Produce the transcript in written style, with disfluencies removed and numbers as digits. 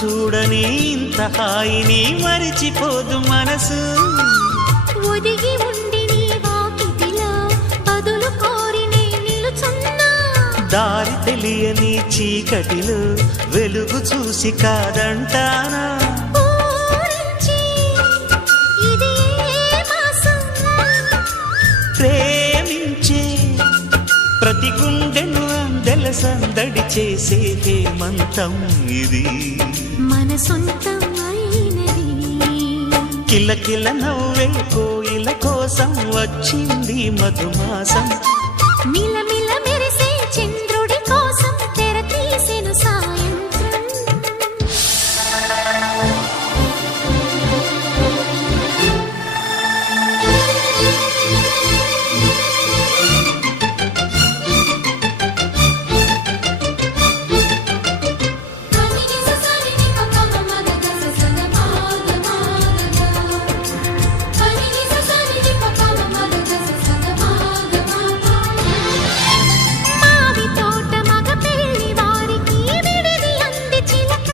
చూడని ఇంత హాయిని మరిచిపోదు మనసు ఒదిగి ఉండి నీ వాకిటిలో బదులు కోరి నే నిలుచున్నా దారి తెలియని చీకటిలో వెలుగు చూసి కాదంటానా ప్రేమించే ప్రతి గుండెను అందెల సందడి చేసే హేమంతం ఇది మన సొంతం అయినది కిలకిల నవ్వే కోయిల కోసం వచ్చింది మధుమాసం